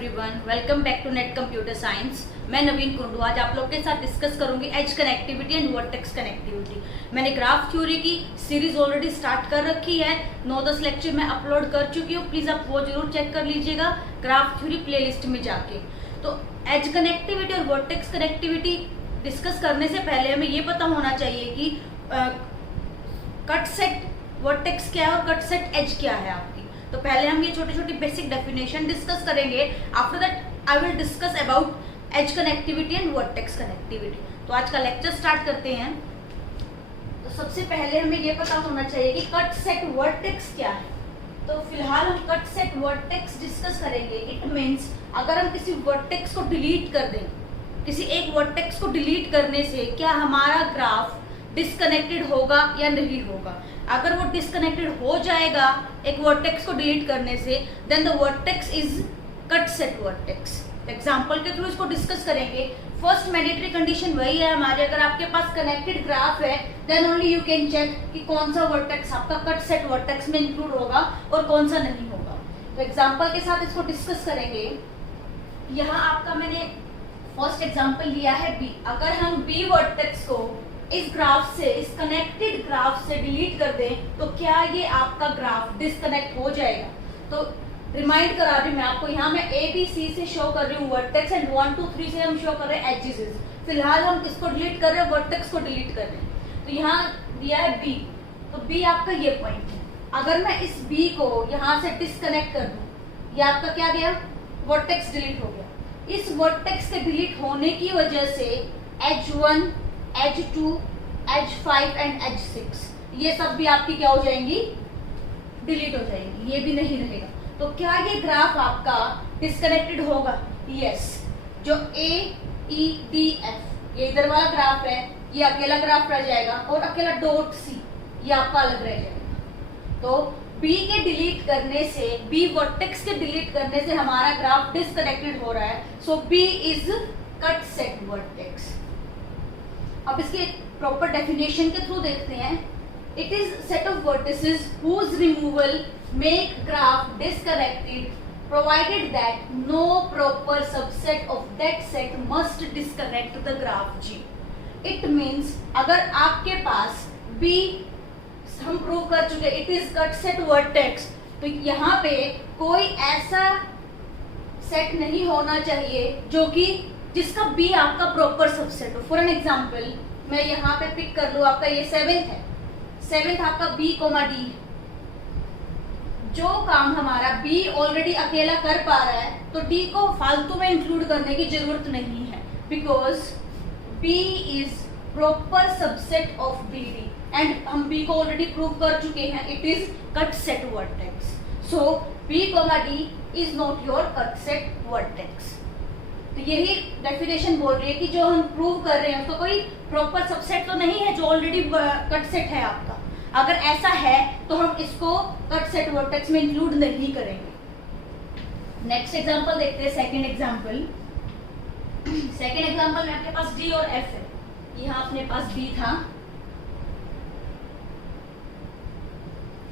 Everyone, welcome back to net computer science. मैं नवीन कुंडू आज आप लोग के साथ डिस्कस करूंगी edge connectivity and vertex connectivity. मैंने ग्राफ थ्योरी की सीरीज ऑलरेडी स्टार्ट कर रखी है, 9-10 लेक्चर मैं अपलोड कर चुकी हूँ। प्लीज आप वो जरूर चेक कर लीजिएगा ग्राफ थ्योरी प्लेलिस्ट में जाके। तो एज कनेक्टिविटी और वर्टेक्स कनेक्टिविटी डिस्कस करने से पहले हमें ये पता होना चाहिए कि कट सेट वर्टेक्स क्या है और कट सेट एज क्या है आपकी। तो पहले हम ये छोटी छोटी बेसिक डेफिनेशन डिस्कस करेंगे। After that I will discuss about edge connectivity and vertex connectivity. तो आज का लेक्चर स्टार्ट करते हैं। तो सबसे पहले हमें ये पता होना चाहिए कि कट सेट वर्टेक्स क्या है। तो फिलहाल हम कट सेट वर्टेक्स डिस्कस करेंगे। इट मीन्स अगर हम किसी वर्टेक्स को डिलीट कर दें, किसी एक वर्टेक्स को डिलीट करने से क्या हमारा ग्राफ डिस्कनेक्टेड होगा या नहीं होगा। अगर वो डिस्कनेक्टेड हो जाएगा एक वर्टेक्स को डिलीट करने से, then the vertex is cut set vertex. Example के थ्रू इसको डिस्कस करेंगे। फर्स्ट मैंडेटरी कंडीशन वही है हमारे, अगर आपके पास कनेक्टेड ग्राफ है then only you can check कि कौन सा वर्टेक्स आपका कट सेट वर्टेक्स में इंक्लूड होगा और कौन सा नहीं होगा। तो एग्जांपल के साथ इसको डिस्कस करेंगे। यहाँ आपका मैंने फर्स्ट एग्जांपल लिया है बी। अगर हम बी वर्टेक्स को इस ग्राफ से, इस कनेक्टेड ग्राफ से डिलीट कर दें तो क्या ये आपका ग्राफ डिस्कनेक्ट हो जाएगा। तो रिमाइंड करा रही मैं आपको, यहाँ मैं ए बी सी से शो कर रही हूँ वर्टेक्स एंड 1 2 3 से हम शो कर रहे हैं एजेस। फिलहाल हम किसको डिलीट कर रहे हैं, वर्टेक्स को डिलीट कर रहे हैं। तो यहाँ दिया है बी, तो बी आपका ये पॉइंट है। अगर मैं इस बी को यहाँ से डिस्कनेक्ट कर दूँ, ये आपका क्या गया, वर्टेक्स डिलीट हो गया। इस वर्टेक्स के डिलीट होने की वजह से H1 H2 H5 and H6 ये सब भी आपकी क्या हो जाएंगी, डिलीट हो जाएंगी, ये भी नहीं रहेगा। तो क्या ये ग्राफ आपका डिस्कनेक्टेड होगा? यस। जो A E D F ये इधर वाला ग्राफ है, ये अकेला ग्राफ रह जाएगा और अकेला डॉट C ये आपका अलग रह जाएगा। तो B के डिलीट करने से, B वर्टेक्स के डिलीट करने से हमारा ग्राफ डिस्कनेक्टेड हो रहा है। So B is cut set vertex. अब इसके प्रॉपर डेफिनेशन के थ्रू देखते हैं। It is set of vertices whose removal make graph disconnected provided that no proper subset of that set must disconnect the graph G। It means अगर आपके पास B हम prove कर चुके it is cut set vertex, तो यहाँ पे कोई ऐसा सेट नहीं होना चाहिए जो कि जिसका B आपका प्रॉपर सबसेट हो। फॉर एन एग्जाम्पल मैं यहाँ पे पिक कर लूँ, आपका ये 7th है, 7th आपका B, D। जो काम हमारा B ऑलरेडी अकेला कर पा रहा है तो D को फालतू में इंक्लूड करने की जरूरत नहीं है, because B is proper subset of BD and हम B को ऑलरेडी प्रूव कर चुके हैं it is cut set vertex. So B, D is not your cut set vertex. तो यही डेफिनेशन बोल रही है कि जो हम प्रूव कर रहे हैं उसको कोई प्रॉपर सबसेट तो नहीं है जो ऑलरेडी कट सेट है आपका। अगर ऐसा है तो हम इसको कट सेट वर्टेक्स में इंक्लूड नहीं करेंगे। नेक्स्ट एग्जांपल देखते हैं, सेकंड एग्जांपल। सेकंड एग्जांपल में आपके पास D और F है, यहाँ अपने पास D था।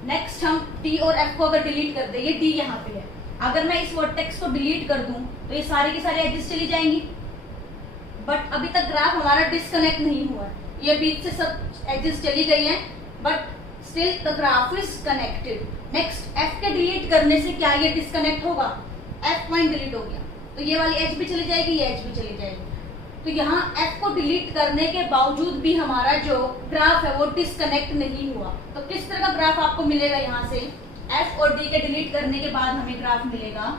नेक्स्ट हम D और F को अगर डिलीट कर दे, ये D यहाँ पे है। अगर मैं इस वर्टेक्स को डिलीट कर दूं तो ये सारी की सारी एजेस चली जाएंगी, बट अभी तक ग्राफ हमारा डिस्कनेक्ट नहीं हुआ है। ये बीच से सब एजेस चली गई हैं but still the graph is connected. Next F के डिलीट करने से क्या ये डिस्कनेक्ट होगा, F पॉइंट डिलीट हो गया तो ये वाली एज भी चली जाएगी, ये एज भी चली जाएगी। तो यहाँ F को डिलीट करने के बावजूद भी हमारा जो ग्राफ है वो डिस्कनेक्ट नहीं हुआ। तो किस तरह का ग्राफ आपको मिलेगा, यहाँ से F और D के डिलीट करने के बाद हमें ग्राफ मिलेगा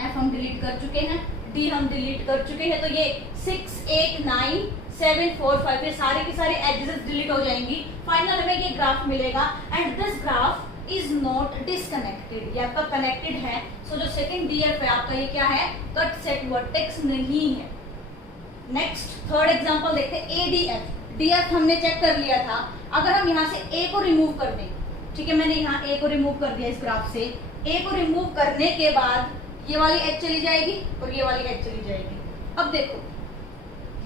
F हम डिलीट कर चुके हैं, D हम डिलीट कर चुके हैं। तो ये 6 8 9 7 4 5 ये सारे की सारी एजेस डिलीट हो जाएंगी। फाइनल हमें ये ग्राफ मिलेगा and this graph is not disconnected, ये आपका कनेक्टेड है। सो जो सेकंड DF है आपका ये क्या है, कट सेट वर्टेक्स नहीं है। नेक्स्ट थर्ड एग्जांपल देखते हैं ADF। DF हमने चेक कर लिया था। अगर हम यहाँ से A को रिमूव कर दें, ठीक है, मैंने यहाँ A को रिमूव कर दिया इस ग्राफ से। A को रिमूव करने के बाद ये वाली एज चली जाएगी और ये वाली एज चली जाएगी। अब देखो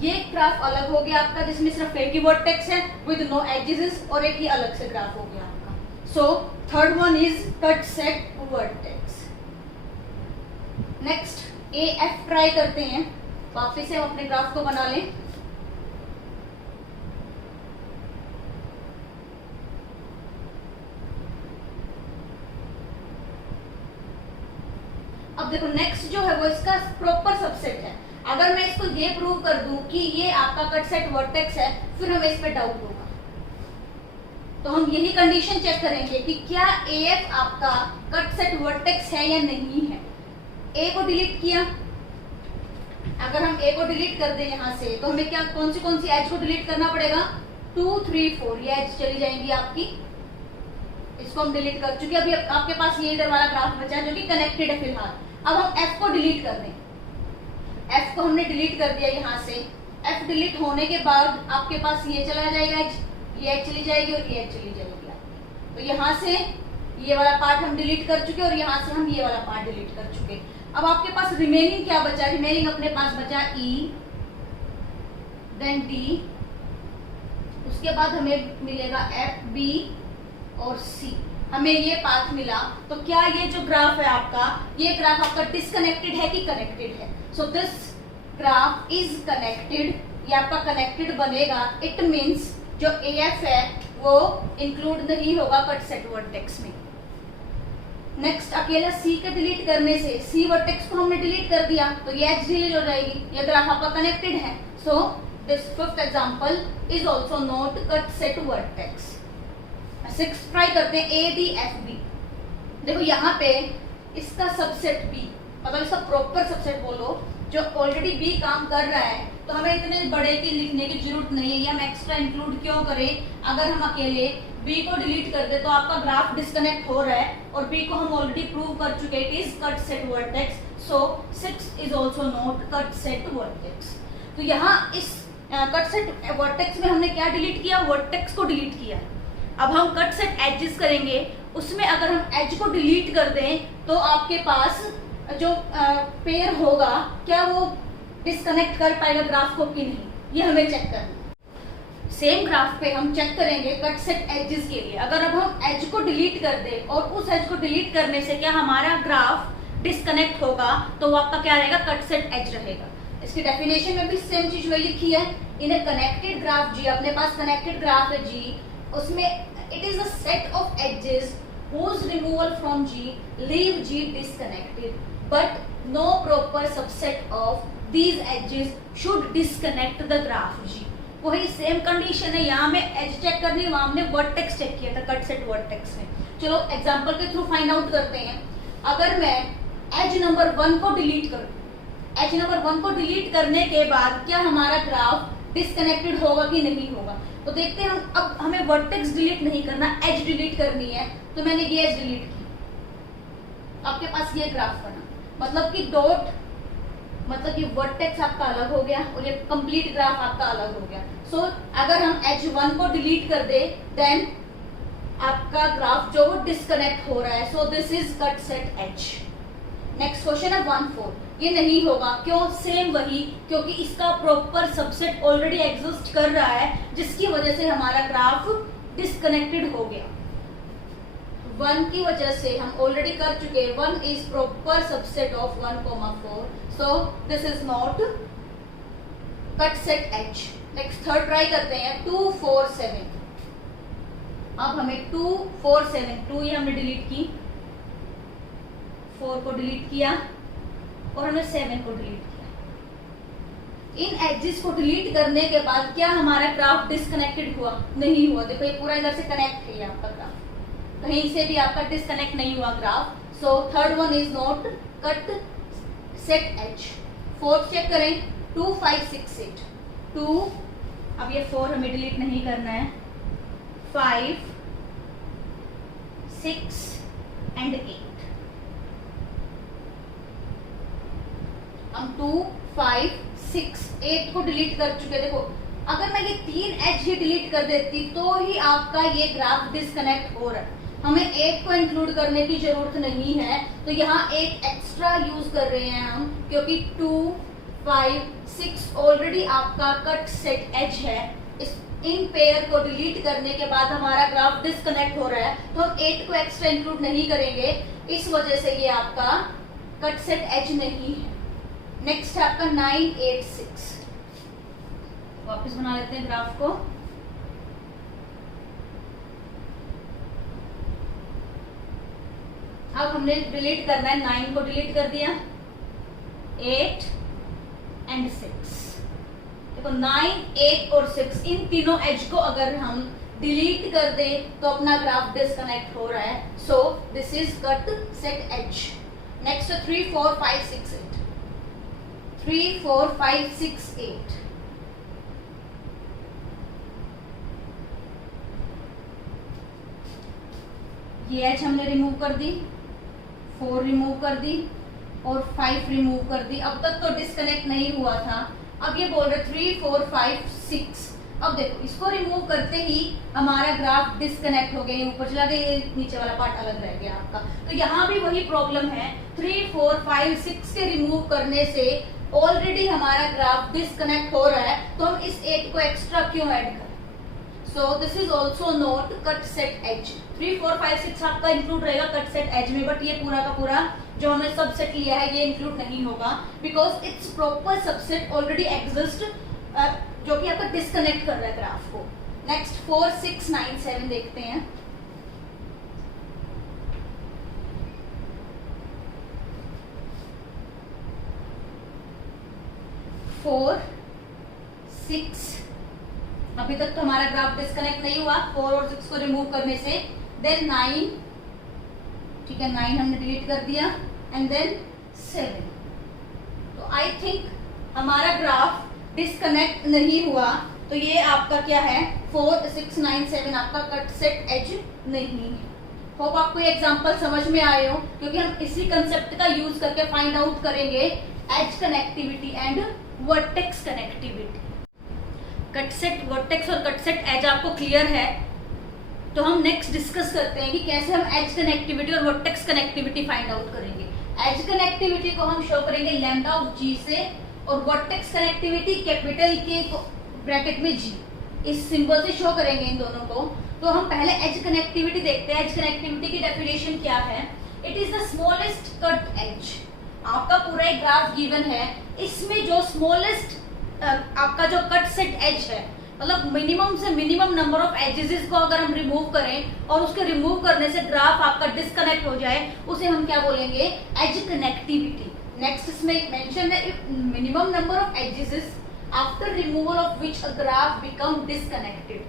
ये ग्राफ अलग हो गया आपका जिसमें सिर्फ एक ही वर्टेक्स है विद नो एजेस, और एक ही अलग से ग्राफ हो गया आपका। सो third one is cut set vertex. Next A F try करते हैं, वापस से हम अपने ग्राफ को बना लें। अब देखो नेक्स्ट जो है वो इसका प्रॉपर सबसेट है। अगर मैं इसको ये प्रूव कर दूं कि ये आपका कट सेट वर्टेक्स है, फिर हमें इस पे डाउट होगा। तो हम यही कंडीशन चेक करेंगे कि क्या AF आपका कट सेट वर्टेक्स है या नहीं है। ए को डिलीट किया, अगर हम ए को डिलीट कर दें यहाँ से तो हमें क्या कौन सी एज को डिलीट करना पड़ेगा, 2 3 4 ये एज चली जाएंगी आपकी। इसको हम डिलीट कर चुके, अभी आपके पास ये इधर वाला ग्राफ बचा है जो कि कनेक्टेड है फिलहाल। अब हम एफ को डिलीट कर दें, एफ को हमने डिलीट कर दिया यहाँ से। एफ डिलीट होने के बाद आपके पास ये चला जाएगा, ये एच चली जाएगी और ये एच चली जाएगी आपकी। तो यहाँ से ये वाला पार्ट हम डिलीट कर चुके और यहाँ से हम ये वाला पार्ट डिलीट कर चुके। अब आपके पास रिमेनिंग क्या बचा, रिमेनिंग अपने पास बचा ई, देन डी, उसके बाद हमें मिलेगा एफ, बी और सी। हमें ये पाथ मिला। तो क्या ये जो ग्राफ है आपका, ये ग्राफ आपका डिसकनेक्टेड है कि कनेक्टेड है। So this graph is connected, ये आपका कनेक्टेड बनेगा। इट मींस जो AF है वो इंक्लूड नहीं होगा कट सेट वर्टेक्स में। नेक्स्ट अकेला C के डिलीट करने से, C वर्टेक्स को हमने डिलीट कर दिया तो ये एच डिलीट हो जाएगी, ये ग्राफ आपका कनेक्टेड है। So this fifth example is also not cut set vertex. 6 try करते हैं, ADFB। देखो यहाँ पे इसका सबसेट B, मतलब इसका प्रॉपर सबसेट बोलो जो ऑलरेडी B काम कर रहा है, तो हमें इतने बड़े की लिखने की जरूरत नहीं है। ये हम एक्स्ट्रा इंक्लूड क्यों करें। अगर हम अकेले B को डिलीट कर दे तो आपका ग्राफ डिस्कनेक्ट हो रहा है और B को हम ऑलरेडी प्रूव कर चुके हैं, it is cut set vertex. So 6 is also not cut set vertex. तो यहाँ इस कट सेट वर्टेक्स में हमने क्या डिलीट किया, वर्टेक्स को डिलीट किया। अब हम कट सेट एजेस करेंगे, उसमें अगर हम एज को डिलीट कर दें तो आपके पास जो पेयर होगा क्या वो डिस्कनेक्ट कर पाएगा ग्राफ को कि नहीं, ये हमें चेक करना। सेम ग्राफ पे हम चेक करेंगे कट सेट एजेस के लिए। अगर अब हम एज को डिलीट कर दें और उस एज को डिलीट करने से क्या हमारा ग्राफ डिस्कनेक्ट होगा, तो वो आपका क्या रहेगा, कट सेट एज रहेगा। इसकी डेफिनेशन में भी सेम चीज वही लिखी है। इन ए कनेक्टेड ग्राफ G, अपने पास कनेक्टेड ग्राफ है G, उसमें it is a set of edges whose removal from G leave G disconnected, but no proper subset of these edges should disconnect the graph G। वही same condition है, यहाँ में as check करनी, वहां हमने vertex check किया था cut set vertex में। चलो एग्जांपल के थ्रू फाइंड आउट करते हैं। अगर मैं एज नंबर 1 को डिलीट करूं, एज नंबर 1 को डिलीट करने के बाद क्या हमारा ग्राफ डिस्कनेक्टेड होगा कि नहीं होगा। तो देखते हैं हम। अब हमें वर्टेक्स डिलीट नहीं करना, एज डिलीट करनी है, तो मैंने ये एज डिलीट की, आपके पास ये ग्राफ बना, मतलब कि डॉट, मतलब कि वर्टेक्स आपका अलग हो गया और ये कंप्लीट ग्राफ आपका अलग हो गया। सो अगर हम एज 1 को डिलीट कर दे देन आपका ग्राफ जो वो डिस्कनेक्ट हो रहा है। So this is cut set edge. Next question है 1 4। ये नहीं होगा, क्यों, सेम वही, क्योंकि इसका प्रॉपर सबसेट ऑलरेडी एग्जिस्ट कर रहा है जिसकी वजह से हमारा ग्राफ डिस्कनेक्टेड हो गया। 1 की वजह से हम ऑलरेडी कर चुके, 1 is proper subset of 1, 4, so this is not cut set H. Next third try करते हैं, 2 4 7। अब हमें 2 4 7, 2 ये हमने डिलीट की, 4 को डिलीट किया और हमने 7 को डिलीट किया। इन एजेस को डिलीट करने के बाद क्या हमारा ग्राफ डिस्कनेक्टेड हुआ, नहीं हुआ। देखो ये पूरा इधर से कनेक्ट है आपका ग्राफ, कहीं से भी आपका डिस्कनेक्ट नहीं हुआ graph. So third one is not cut set edge. Fourth check करें, 2 5 6 8। 2, अब ये 4 हमें डिलीट नहीं करना है, 5 6 एंड 8। हम 2 5 6 8 को डिलीट कर चुके। देखो अगर मैं ये 3 एज ही डिलीट कर देती तो ही आपका ये ग्राफ डिस्कनेक्ट हो रहा है। हमें 8 को इंक्लूड करने की जरूरत नहीं है, तो यहाँ एक एक्स्ट्रा यूज कर रहे हैं हम, क्योंकि 2 5 6 ऑलरेडी आपका कट सेट एज है। इन पेयर को डिलीट करने के बाद हमारा ग्राफ डिस्कनेक्ट हो रहा है, तो हम 8 को एक्स्ट्रा इंक्लूड नहीं करेंगे, इस वजह से ये आपका कट सेट एज नहीं है। नेक्स्ट है आपका 9, 8, 6। वापस बना लेते हैं ग्राफ को। अब हमने डिलीट करना है, 9 को डिलीट कर दिया, 8 एंड 6। देखो 9, 8 और 6 इन तीनों एज को अगर हम डिलीट कर दें तो अपना ग्राफ डिस्कनेक्ट हो रहा है। So this is cut set edge. Next 3, 4, 5, 6, 8। 3, 4, 5, 6, 8। ये एज हमने रिमूव कर दी, 4 रिमूव कर दी और 5 रिमूव कर दी। अब तक तो डिस्कनेक्ट नहीं हुआ था। अब ये बोल रहे 3, 4, 5, 6। अब देखो इसको रिमूव करते ही हमारा ग्राफ डिस्कनेक्ट हो गया, ऊपर चला गया, ये नीचे वाला पार्ट अलग रह गया आपका। तो यहाँ भी वही प्रॉब्लम है, 3, 4, 5, 6 के रिमूव करने से ऑलरेडी हमारा ग्राफ डिस्कनेक्ट हो रहा है, तो हम इस 8 को एक्स्ट्रा क्यों ऐड करें। So this is also not cut set edge. 3, 4, 5, 6 आपका इंक्लूड रहेगा कट सेट एज में, बट ये पूरा का पूरा जो हमने सबसेट लिया है ये इंक्लूड नहीं होगा, because it's proper subset already exist, जो कि आपका डिस्कनेक्ट कर रहा है ग्राफ को। नेक्स्ट 4, 6, 9, 7 देखते हैं। फोर, 6, अभी तक तो हमारा ग्राफ डिस्कनेक्ट नहीं हुआ 4 और 6 को रिमूव करने से। देन 9, ठीक है 9 हमने डिलीट कर दिया, एंड देन 7। तो आई थिंक हमारा ग्राफ डिस्कनेक्ट नहीं हुआ, तो ये आपका क्या है 4, 6, 9, 7 आपका कट सेट एज नहीं है। होप आपको ये एग्जांपल समझ में आए हो, क्योंकि हम इसी कंसेप्ट का यूज करके फाइंड आउट करेंगे edge connectivity and vertex connectivity. Cut set, vertex और कट सेट एज आपको क्लियर है, तो हम नेक्स्ट डिस्कस करते हैं कि कैसे हम एज कनेक्टिविटी और वर्टेक्स कनेक्टिविटी फाइंड आउट करेंगे। एज कनेक्टिविटी को हम शो करेंगे लैम्डा ऑफ जी से, और वर्टेक्स कनेक्टिविटी कैपिटल के ब्रैकेट में जी, इस सिंबल से शो करेंगे इन दोनों को। तो हम पहले एज कनेक्टिविटी देखते हैं। एज कनेक्टिविटी की डेफिनेशन क्या है। It is the smallest cut edge. आपका पूरा एक ग्राफ गिवन है, इसमें जो स्मॉलेस्ट आपका जो कट सेट एज है, मतलब मिनिमम से मिनिमम नंबर ऑफ एजेस को अगर हम रिमूव करें और उसके रिमूव करने से ग्राफ आपका डिस्कनेक्ट हो जाए, उसे हम क्या बोलेंगे एज कनेक्टिविटी। नेक्स्ट इसमें मेंशन है minimum number of edges after removal of which a graph become disconnected.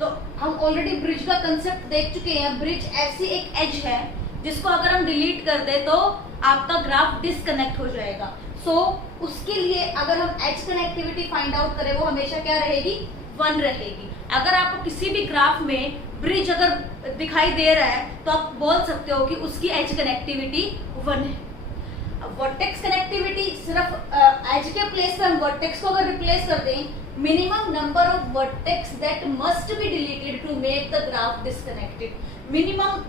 तो हम ऑलरेडी ब्रिज का कंसेप्ट देख चुके हैं। ब्रिज ऐसी एक एज है जिसको अगर हम डिलीट कर दे तो आपका ग्राफ डिस्कनेक्ट हो जाएगा। सो उसके लिए अगर हम एज कनेक्टिविटी फाइंड आउट करें, वो हमेशा क्या रहेगी 1 रहेगी। अगर आपको किसी भी ग्राफ में ब्रिज अगर दिखाई दे रहा है तो आप बोल सकते हो कि उसकी एज कनेक्टिविटी 1 है। वर्टेक्स कनेक्टिविटी सिर्फ एज के प्लेस पे हम वर्टेक्स को अगर रिप्लेस कर दें, minimum number of vertex that must be deleted to make the graph disconnected. Minimum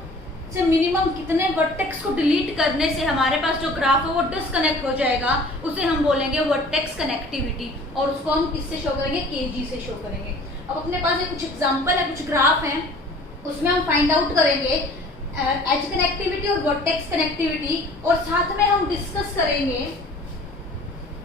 से मिनिमम कितने वर्टेक्स को डिलीट करने से हमारे पास जो ग्राफ है वो डिस्कनेक्ट हो जाएगा, उसे हम बोलेंगे वर्टेक्स कनेक्टिविटी, और उसको हम किससे शो करेंगे केजी से शो करेंगे। अब अपने पास कुछ एग्जांपल है, कुछ ग्राफ हैं, उसमें हम फाइंड आउट करेंगे एज कनेक्टिविटी और वर्टेक्स कनेक्टिविटी, और साथ में हम डिस्कस करेंगे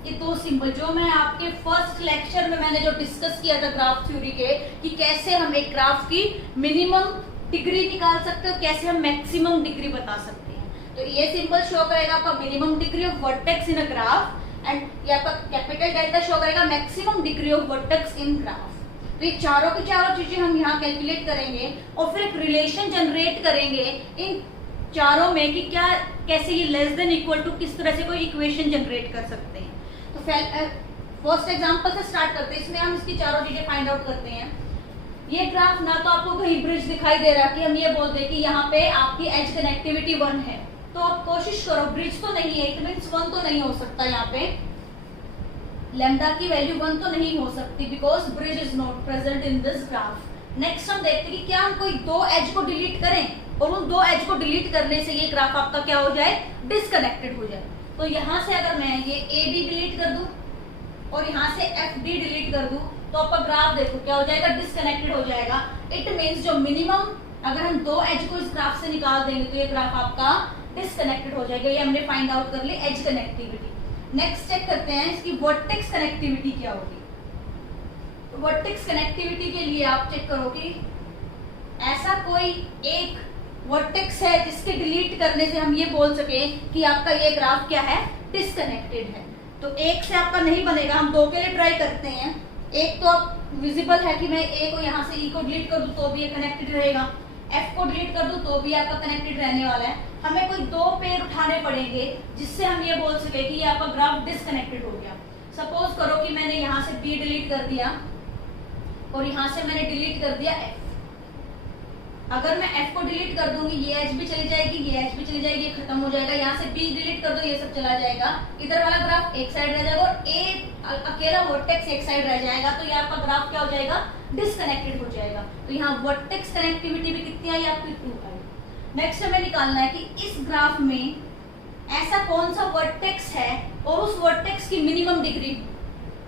ये 2 सिंबल जो मैं आपके फर्स्ट लेक्चर में मैंने जो डिस्कस किया था ग्राफ थ्योरी के, कि कैसे हम एक ग्राफ की मिनिमम डिग्री निकाल सकते हो, कैसे हम मैक्सिमम डिग्री बता सकते हैं। तो ये सिंबल शो करेगा आपका minimum degree of vertex in a graph, and ये आपका कैपिटल डेल्टा शो करेगा maximum degree of vertex in graph. तो ये चारों की चारों चीजें हम यहाँ कैलकुलेट करेंगे और फिर एक रिलेशन जनरेट करेंगे इन चारों में कि क्या कैसे ये लेस देन इक्वल टू किस तरह से कोई इक्वेशन जनरेट कर सकते हैं। तो फर्स्ट एग्जांपल से स्टार्ट करते हैं, इसमें हम इसकी चारों चीजें फाइंड आउट करते हैं। ये ग्राफ ना तो आपको कहीं ब्रिज दिखाई दे रहा कि हम ये बोल दें कि यहाँ पे आपकी एज कनेक्टिविटी 1 है, तो आप कोशिश करो, ब्रिज तो नहीं है, इट मींस 1 तो नहीं हो सकता, यहाँ पे लैम्डा की वैल्यू 1 तो नहीं हो सकती because bridge is not present in this graph. Next हम देखते हैं कि क्या हम कोई 2 एज को डिलीट करें और उन 2 एज को डिलीट करने से ये ग्राफ आपका क्या हो जाए डिस्कनेक्टेड हो जाए। तो यहाँ से अगर मैं ये ए बी डिलीट कर दूं और यहाँ से एफ डी डिलीट कर दूं तो आपका ग्राफ देखो क्या हो जाएगा, डिस्कनेक्टेड हो जाएगा। इट मीन्स जो मिनिमम अगर हम 2 एज को इस ग्राफ से निकाल देंगे तो ये ग्राफ आपका डिस्कनेक्टेड हो जाएगा। ये हमने फाइंड आउट कर ली एज कनेक्टिविटी। नेक्स्ट चेक करते हैं इसकी वर्टेक्स कनेक्टिविटी क्या होगी। वर्टेक्स कनेक्टिविटी के लिए आप चेक करो कि ऐसा कोई एक वर्टेक्स है जिसके डिलीट करने से हम ये बोल सके कि आपका ये ग्राफ क्या है, डिस्कनेक्टेड है। तो एक से आपका नहीं बनेगा, हम 2 के लिए ट्राई करते हैं। एक तो आप विजिबल है कि मैं ए को यहाँ से ई को डिलीट कर दूं तो भी ये कनेक्टेड रहेगा, एफ को डिलीट कर दूं तो भी आपका कनेक्टेड रहने वाला है। हमें कोई 2 पेयर उठाने पड़ेंगे जिससे हम ये बोल सके कि ये आपका ग्राफ डिस्कनेक्टेड हो गया। सपोज करो कि मैंने यहाँ से बी डिलीट कर दिया और यहाँ से मैंने डिलीट कर दिया एफ। अगर मैं f को डिलीट कर दूंगी ये h भी चली जाएगी, ये h भी चली जाएगी, ये खत्म हो जाएगा। यहाँ से b डिलीट कर दो ये सब चला जाएगा, इधर वाला ग्राफ एक साइड रह जाएगा और a अकेला वर्टेक्स एक साइड रह जाएगा। तो ये आपका ग्राफ क्या हो जाएगा, डिस्कनेक्टेड हो जाएगा। तो यहाँ वर्टेक्स कनेक्टिविटी भी कितनी आई आपकी, 2 आई। नेक्स्ट हमें निकालना है कि इस ग्राफ में ऐसा कौन सा वर्टेक्स है और उस वर्टेक्स की मिनिमम डिग्री।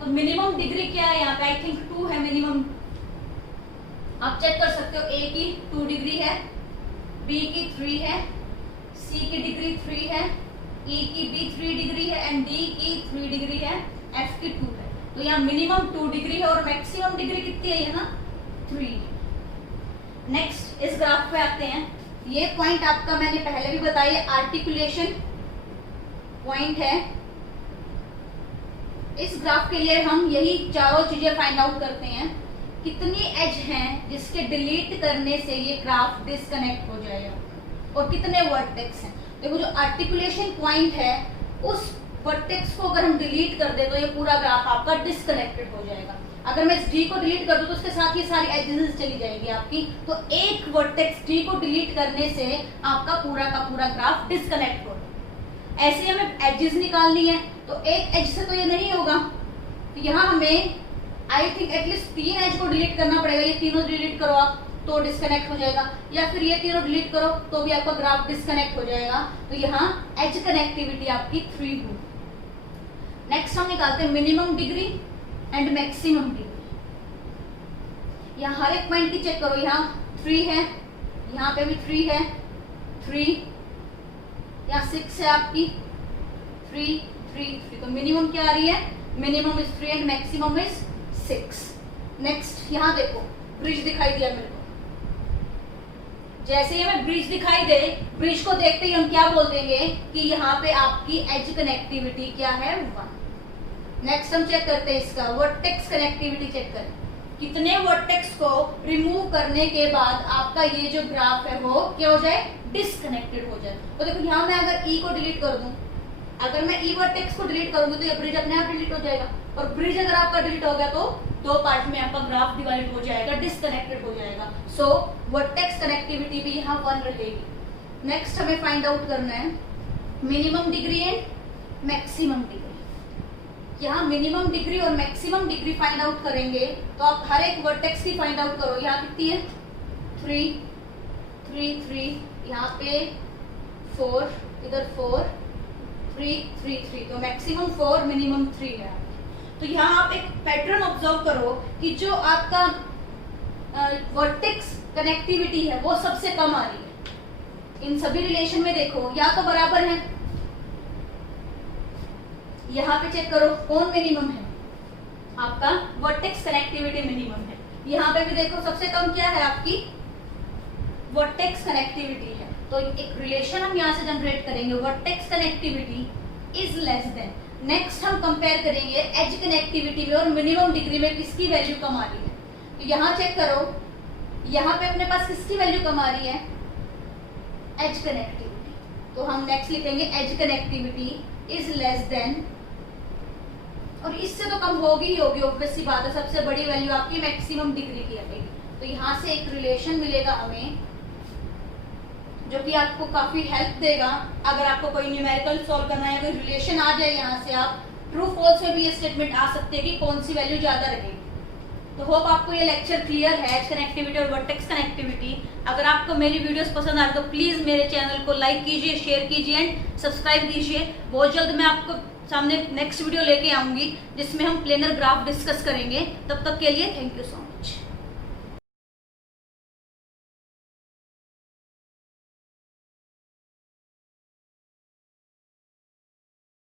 तो मिनिमम डिग्री क्या है यहाँ पे, आई थिंक 2 है मिनिमम। आप चेक कर सकते हो, ए की 2 डिग्री है, बी की 3 है, सी की डिग्री 3 है, ई की भी 3 डिग्री है एंड डी की 3 डिग्री है, एफ की 2 है। तो यहाँ मिनिमम 2 डिग्री है और मैक्सिमम डिग्री कितनी है यहाँ, 3। नेक्स्ट इस ग्राफ पे आते हैं। ये पॉइंट आपका मैंने पहले भी बताया आर्टिकुलेशन पॉइंट है। इस ग्राफ के लिए हम यही चारों चीजें फाइंड आउट करते हैं, कितनी एज हैं जिसके डिलीट करने से ये ग्राफ डिस्कनेक्ट हो जाएगा और कितने वर्टेक्स हैं। देखो जो आर्टिकुलेशन पॉइंट है उस वर्टेक्स को अगर हम डिलीट कर दे तो ये पूरा ग्राफ आपका डिस्कनेक्टेड हो जाएगा। अगर मैं इस डी को डिलीट कर दूं तो उसके साथ ये सारी एजेस चली जाएगी आपकी। तो एक वर्टेक्स डी को डिलीट करने से आपका पूरा का पूरा ग्राफ डिस्कनेक्ट होगा। ऐसे हमें एजेस निकालनी है तो एक एज से तो ये नहीं होगा, यहाँ हमें आई थिंक एटलीस्ट 3 एज को डिलीट करना पड़ेगा। ये तीनों डिलीट करो आप तो डिस्कनेक्ट हो जाएगा, या फिर ये तीनों डिलीट करो तो भी आपका ग्राफ डिस्कनेक्ट हो जाएगा। तो यहाँ एज कनेक्टिविटी आपकी 3 होगी। नेक्स्ट हम निकालते हैं minimum degree and maximum degree. यहाँ हर एक पॉइंट की चेक करो, यहाँ 3 है, यहाँ पे भी 3 है, 3, यहाँ 6 है आपकी, 3, 3, 3। तो मिनिमम क्या आ रही है, minimum is 3 and maximum is 6। Next यहाँ देखो ब्रिज दिखाई दिया मेरे को। जैसे ही हमें ब्रिज दिखाई दे, ब्रिज को देखते ही हम क्या बोल देंगे कि यहाँ पे आपकी एज कनेक्टिविटी क्या है, 1। नेक्स्ट हम चेक करते हैं इसका वर्टेक्स कनेक्टिविटी चेक करें, कितने वर्टेक्स को रिमूव करने के बाद आपका ये जो ग्राफ है वो क्या हो जाए, डिस्कनेक्टेड हो जाए। तो देखो यहाँ मैं अगर ई को डिलीट कर दूं, अगर मैं ई वर्टेक्स को डिलीट करूंगी तो ये ब्रिज अपने आप डिलीट हो जाएगा, और ब्रिज अगर आपका डिलीट हो गया तो 2 पार्ट में आपका ग्राफ डिवाइड हो जाएगा, डिस्कनेक्टेड हो जाएगा। सो वर्टेक्स कनेक्टिविटी भी यहाँ 1 रहेगी। नेक्स्ट हमें फाइंड आउट करना है minimum degree and maximum degree. यहाँ मिनिमम डिग्री और मैक्सिमम डिग्री फाइंड आउट करेंगे तो आप हर एक वर्टेक्स की फाइंड आउट करो। यहाँ कितनी है, 3, 3, 3, यहाँ पे 4, इधर 4, 3, 3, 3। तो मैक्सिमम 4 मिनिमम 3 है। तो यहाँ आप एक पैटर्न ऑब्जर्व करो कि जो आपका वर्टेक्स कनेक्टिविटी है वो सबसे कम आ रही है। इन सभी रिलेशन में देखो या तो बराबर है, यहाँ पे चेक करो कौन मिनिमम है, आपका वर्टेक्स कनेक्टिविटी मिनिमम है। यहाँ पे भी देखो सबसे कम क्या है, आपकी वर्टेक्स कनेक्टिविटी है। तो एक रिलेशन हम यहाँ से जनरेट करेंगे, vertex connectivity is less then. Next हम कंपेयर करेंगे एज कनेक्टिविटी में और मिनिमम डिग्री में किसकी वैल्यू कम आ रही है। तो यहाँ चेक करो, यहाँ पे अपने पास किसकी वैल्यू कम आ रही है, एज कनेक्टिविटी। तो हम नेक्स्ट लिखेंगे edge connectivity is less than, और इससे तो कम होगी ही होगी, ऑब्वियस सी बात है। सबसे बड़ी वैल्यू आपकी मैक्सिमम डिग्री की आएगी। तो यहाँ से एक रिलेशन मिलेगा हमें जो कि आपको काफी हेल्प देगा अगर आपको कोई न्यूमेरिकल सॉल्व करना है। कोई रिलेशन आ जाए यहाँ से आप ट्रू फॉल्स में भी ये स्टेटमेंट आ सकते हैं कि कौन सी वैल्यू ज्यादा रहेगी। तो होप आपको ये लेक्चर क्लियर है एज कनेक्टिविटी और वर्टेक्स कनेक्टिविटी। अगर आपको मेरी वीडियोस पसंद आए तो प्लीज मेरे चैनल को लाइक कीजिए, शेयर कीजिए एंड सब्सक्राइब कीजिए। बहुत जल्द मैं आपको सामने नेक्स्ट वीडियो लेके आऊंगी जिसमें हम प्लेनर ग्राफ डिस्कस करेंगे। तब तक के लिए थैंक यू सो मच।